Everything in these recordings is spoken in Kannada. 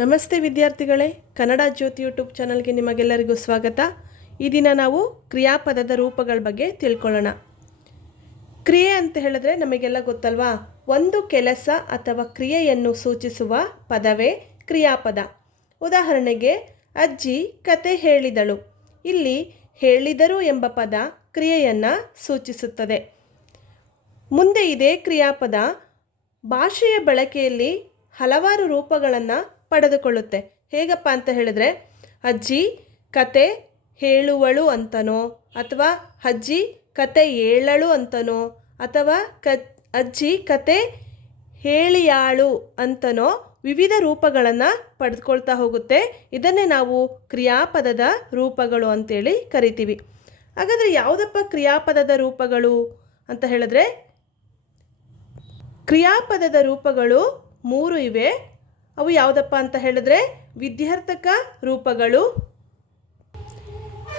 ನಮಸ್ತೆ ವಿದ್ಯಾರ್ಥಿಗಳೇ, ಕನ್ನಡ ಜ್ಯೋತಿ ಯೂಟ್ಯೂಬ್ ಚಾನಲ್ಗೆ ನಿಮಗೆಲ್ಲರಿಗೂ ಸ್ವಾಗತ. ಈ ದಿನ ನಾವು ಕ್ರಿಯಾಪದದ ರೂಪಗಳ ಬಗ್ಗೆ ತಿಳ್ಕೊಳ್ಳೋಣ. ಕ್ರಿಯೆ ಅಂತ ಹೇಳಿದ್ರೆ ನಮಗೆಲ್ಲ ಗೊತ್ತಲ್ವಾ, ಒಂದು ಕೆಲಸ ಅಥವಾ ಕ್ರಿಯೆಯನ್ನು ಸೂಚಿಸುವ ಪದವೇ ಕ್ರಿಯಾಪದ. ಉದಾಹರಣೆಗೆ ಅಜ್ಜಿ ಕತೆ ಹೇಳಿದಳು. ಇಲ್ಲಿ ಹೇಳಿದರು ಎಂಬ ಪದ ಕ್ರಿಯೆಯನ್ನು ಸೂಚಿಸುತ್ತದೆ. ಮುಂದೆ ಇದೇ ಕ್ರಿಯಾಪದ ಭಾಷೆಯ ಬಳಕೆಯಲ್ಲಿ ಹಲವಾರು ರೂಪಗಳನ್ನು ಪಡೆದುಕೊಳ್ಳುತ್ತೆ. ಹೇಗಪ್ಪ ಅಂತ ಹೇಳಿದ್ರೆ, ಅಜ್ಜಿ ಕತೆ ಹೇಳುವಳು ಅಂತನೋ, ಅಥವಾ ಅಜ್ಜಿ ಕತೆ ಹೇಳಳು ಅಂತನೋ, ಅಥವಾ ಅಜ್ಜಿ ಕತೆ ಹೇಳಿಯಾಳು ಅಂತನೋ ವಿವಿಧ ರೂಪಗಳನ್ನು ಪಡೆದುಕೊಳ್ತಾ ಹೋಗುತ್ತೆ. ಇದನ್ನೇ ನಾವು ಕ್ರಿಯಾಪದದ ರೂಪಗಳು ಅಂತೇಳಿ ಕರಿತೀವಿ. ಹಾಗಾದರೆ ಯಾವುದಪ್ಪ ಕ್ರಿಯಾಪದದ ರೂಪಗಳು ಅಂತ ಹೇಳಿದ್ರೆ, ಕ್ರಿಯಾಪದದ ರೂಪಗಳು 3 ಇವೆ. ಅವು ಯಾವುದಪ್ಪ ಅಂತ ಹೇಳಿದ್ರೆ, ವಿಧ್ಯರ್ಥಕ ರೂಪಗಳು,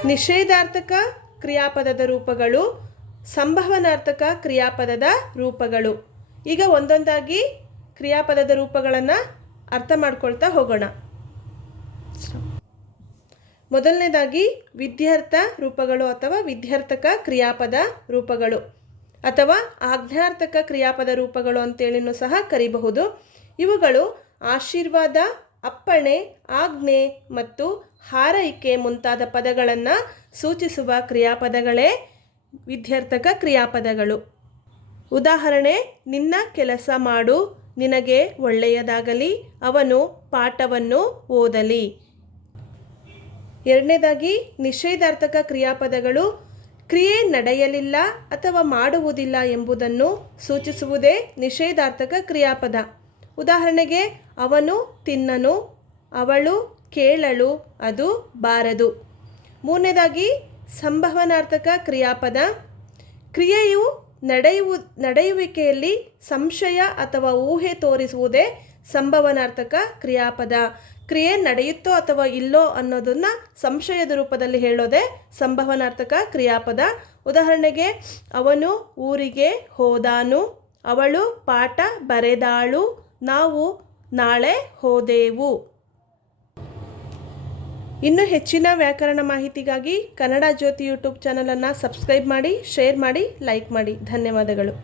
ನಿಷೇಧಾರ್ಥಕ ಕ್ರಿಯಾಪದದ ರೂಪಗಳು, ಸಂಭವನಾರ್ಥಕ ಕ್ರಿಯಾಪದದ ರೂಪಗಳು. ಈಗ ಒಂದೊಂದಾಗಿ ಕ್ರಿಯಾಪದದ ರೂಪಗಳನ್ನು ಅರ್ಥ ಮಾಡ್ಕೊಳ್ತಾ ಹೋಗೋಣ. ಮೊದಲನೇದಾಗಿ ವಿಧ್ಯರ್ಥ ರೂಪಗಳು ಅಥವಾ ವಿಧ್ಯರ್ಥಕ ಕ್ರಿಯಾಪದ ರೂಪಗಳು ಅಥವಾ ಆಜ್ಞಾರ್ಥಕ ಕ್ರಿಯಾಪದ ರೂಪಗಳು ಅಂತೇಳಿನೂ ಸಹ ಕರಿಬಹುದು. ಇವುಗಳು ಆಶೀರ್ವಾದ, ಅಪ್ಪಣೆ, ಆಜ್ಞೆ ಮತ್ತು ಹಾರೈಕೆ ಮುಂತಾದ ಪದಗಳನ್ನು ಸೂಚಿಸುವ ಕ್ರಿಯಾಪದಗಳೇ ವಿಧ್ಯರ್ಥಕ ಕ್ರಿಯಾಪದಗಳು. ಉದಾಹರಣೆ, ನಿನ್ನ ಕೆಲಸ ಮಾಡು, ನಿನಗೆ ಒಳ್ಳೆಯದಾಗಲಿ, ಅವನು ಪಾಠವನ್ನು ಓದಲಿ. ಎರಡನೇದಾಗಿ ನಿಷೇಧಾರ್ಥಕ ಕ್ರಿಯಾಪದಗಳು ಕ್ರಿಯೆ ನಡೆಯಲಿಲ್ಲ ಅಥವಾ ಮಾಡುವುದಿಲ್ಲ ಎಂಬುದನ್ನು ಸೂಚಿಸುವುದೇ ನಿಷೇಧಾರ್ಥಕ ಕ್ರಿಯಾಪದ. ಉದಾಹರಣೆಗೆ, ಅವನು ತಿನ್ನನು, ಅವಳು ಕೇಳಲು, ಅದು ಬಾರದು. ಮೂರನೇದಾಗಿ ಸಂಭವನಾರ್ಥಕ ಕ್ರಿಯಾಪದ ಕ್ರಿಯೆಯು ನಡೆಯುವಿಕೆಯಲ್ಲಿ ಸಂಶಯ ಅಥವಾ ಊಹೆ ತೋರಿಸುವುದೇ ಸಂಭವನಾರ್ಥಕ ಕ್ರಿಯಾಪದ. ಕ್ರಿಯೆ ನಡೆಯುತ್ತೋ ಅಥವಾ ಇಲ್ಲೋ ಅನ್ನೋದನ್ನು ಸಂಶಯದ ರೂಪದಲ್ಲಿ ಹೇಳೋದೇ ಸಂಭವನಾರ್ಥಕ ಕ್ರಿಯಾಪದ. ಉದಾಹರಣೆಗೆ, ಅವನು ಊರಿಗೆ ಹೋದಾನು, ಅವಳು ಪಾಠ ಬರೆದಾಳು, ನಾವು ನಾಳೆ ಹೋದೆವು. ಇನ್ನು ಹೆಚ್ಚಿನ ವ್ಯಾಕರಣ ಮಾಹಿತಿಗಾಗಿ ಕನ್ನಡ ಜ್ಯೋತಿ ಯೂಟ್ಯೂಬ್ ಚಾನಲನ್ನು ಸಬ್ಸ್ಕ್ರೈಬ್ ಮಾಡಿ, ಶೇರ್ ಮಾಡಿ, ಲೈಕ್ ಮಾಡಿ. ಧನ್ಯವಾದಗಳು.